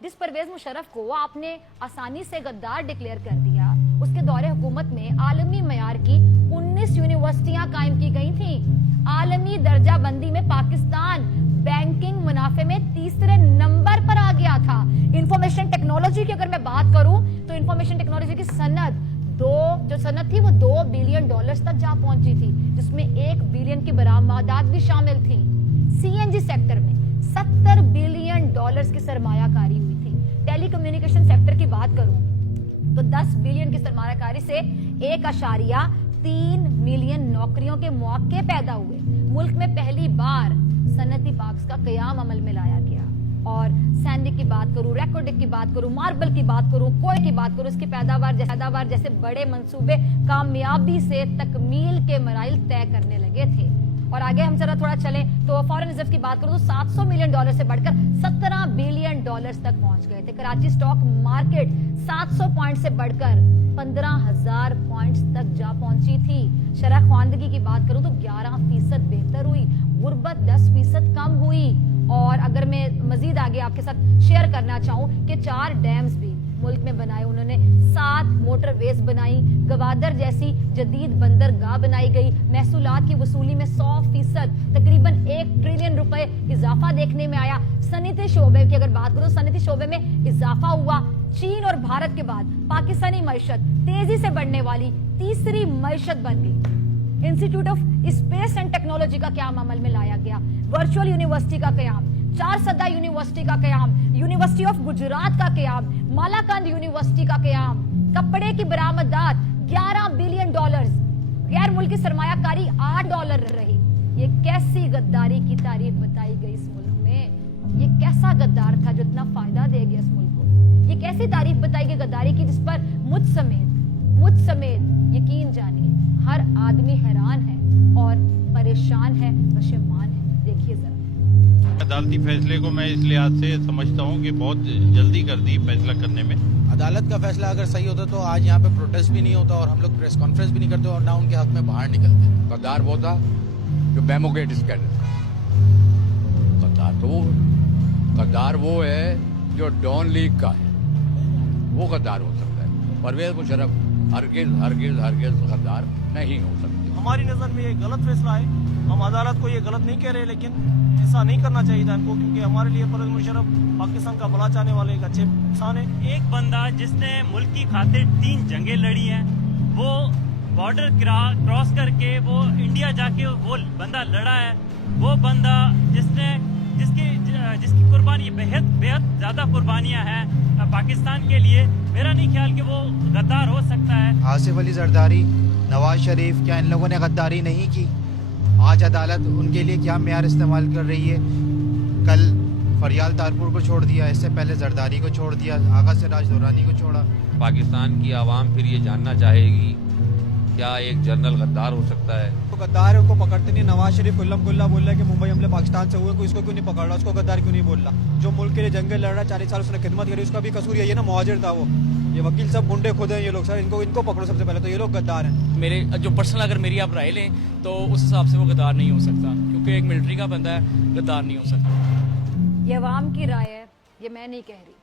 जिस परवेज मुशर्रफ को आपने आसानी से गद्दार डिक्लेयर कर दिया, उसके दौरे हुकूमत में आलमी मयार की 19 यूनिवर्सिटियां कायम की गई थीं। आलमी दर्जा बंदी में पाकिस्तान बैंकिंग मुनाफे में तीसरे नंबर पर आ गया था। इंफॉर्मेशन टेक्नोलॉजी की अगर मैं बात करूं तो इंफॉर्मेशन टेक्नोलॉजी की सनत थी वो $2 बिलियन तक जा पहुंची थी, जिसमें $1 बिलियन की बरामदात भी शामिल थी। सीएनजी सेक्टर में $70 बिलियन की सरमायाकारी हुई थी। टेलीकम्युनिकेशन सेक्टर की बात करूं तो 10 बिलियन की सरमायाकारी से 1.3 मिलियन नौकरियों के मौके पैदा हुए। मुल्क में पहली बार सनती पार्क्स का कयाम अमल में लाया गया। और सैंडिक की बात करूं, रेकोर्डिक की बात करूं, मार्बल की बात करूं, कोयले की बात करूं, इसकी पैदावार जैसे बड़े मंसूबे कामयाबी से तकमील के मराइल तय करने लगे थे। और आगे हम जरा थोड़ा चलें तो फॉरेन रिजर्व की बात करूं तो $700 मिलियन से बढ़कर $17 बिलियन तक पहुंच गए थे। कराची स्टॉक मार्केट 700 पॉइंट से बढ़कर 15,000 पॉइंट्स तक जा पहुंची थी। शरह ख्वानदगी की बात करूं तो 11% बेहतर हुई, गुर्बत 10% कम हुई। और अगर मैं मजीद आगे आपके साथ शेयर करना चाहूं कि 4 डैम्स भी मुल्क में बनाए उन्होंने, 7 मोटरवेज बनाई, गवादर जैसी जदीद बंदरगाह बनाई गई, महसूलात की वसूली में 100% तकरीबन $1 ट्रिलियन इजाफा देखने में आया। सनती शोबे की अगर बात करो, सनती शोबे में इजाफा हुआ। चीन और भारत के बाद पाकिस्तानी मईशत तेजी से बढ़ने वाली तीसरी मईशत बन गई। Institute of space and technology का क्याम अमल में लाया गया। वर्चुअल यूनिवर्सिटी का क्याम, 4 सदा यूनिवर्सिटी का क्याम, यूनिवर्सिटी ऑफ गुजरात का क्याम, मालाकांड यूनिवर्सिटी का क्याम, कपड़े की बरामदात $11 बिलियन, गैर मुल्की सरमायाकारी $8 रही। ये कैसी गद्दारी की तारीफ बताई गई इस मुल्क में? ये कैसा गद्दार था जो इतना फायदा दे गया इस मुल्क को? ये कैसी तारीफ बताई गई गद्दारी की जिस पर मुझ समेत यकीन जानिए हर आदमी हैरान है और परेशान है, पशेमान है। देखिए जरा। अदालती फैसले को मैं इस लिहाज से समझता हूँ कि बहुत जल्दी कर दी फैसला करने में। अदालत का फैसला अगर सही होता तो आज यहाँ पे प्रोटेस्ट भी नहीं होता और हम लोग प्रेस कॉन्फ्रेंस भी नहीं करते और ना उनके हक में बाहर निकलते। गद्दार वो था जो बेमोगेट स्कैंडल गद्दार वो है जो डॉन लीग का है, वो गद्दार हो सकता है। परवेज मुशर्रफ हरगिज गद्दार नहीं हो सकते। हमारी नजर में ये गलत फैसला है। हम अदालत को ये गलत नहीं कह रहे, लेकिन ऐसा नहीं करना चाहिए था इनको, क्योंकि हमारे लिए परवेज मुशर्रफ पाकिस्तान का भला चाहने वाले एक अच्छे इंसान है। एक बंदा जिसने मुल्क की खातिर 3 जंगें लड़ी हैं, वो बॉर्डर क्रॉस करके वो इंडिया जाके वो बंदा लड़ा है, वो बंदा जिसकी कुर्बानी बेहद ज्यादा कुर्बानियां हैं पाकिस्तान के लिए, मेरा नहीं ख्याल कि वो गद्दार हो सकता है। आसिफ अली जरदारी, नवाज शरीफ, क्या इन लोगों ने गद्दारी नहीं की? आज अदालत उनके लिए क्या मेयार इस्तेमाल कर रही है? कल फरियाल तारपुर को छोड़ दिया, इससे पहले जरदारी को छोड़ दिया, आगा सिराज दुरानी को छोड़ा। पाकिस्तान की आवाम फिर ये जानना चाहेगी क्या एक जनरल गद्दार हो सकता है? तो गद्दार है, उनको पकड़ते नहीं। नवाज शरीफ खुल्लम खुल्ला बोल रहा है कि मुंबई हमले पाकिस्तान से हुए, कोई इसको क्यों नहीं पकड़ रहा? उसको गद्दार क्यों नहीं बोल रहा? जो मुल्क के लिए जंगे लड़ रहा है, 40 साल उसने खिदमत करी, उसका भी कसूर यही है ना, मुहाजिर था वो। ये वकील सब गुंडे खुद हैं ये लोग, सर इनको पकड़ो सबसे पहले, तो ये लोग गद्दार हैं। मेरे जो पर्सनल अगर मेरी आप राय लें तो उस हिसाब से वो गद्दार नहीं हो सकता, क्योंकि एक मिलिट्री का बंदा है, गद्दार नहीं हो सकता। ये अवाम की राय है, ये मैं नहीं कह रही।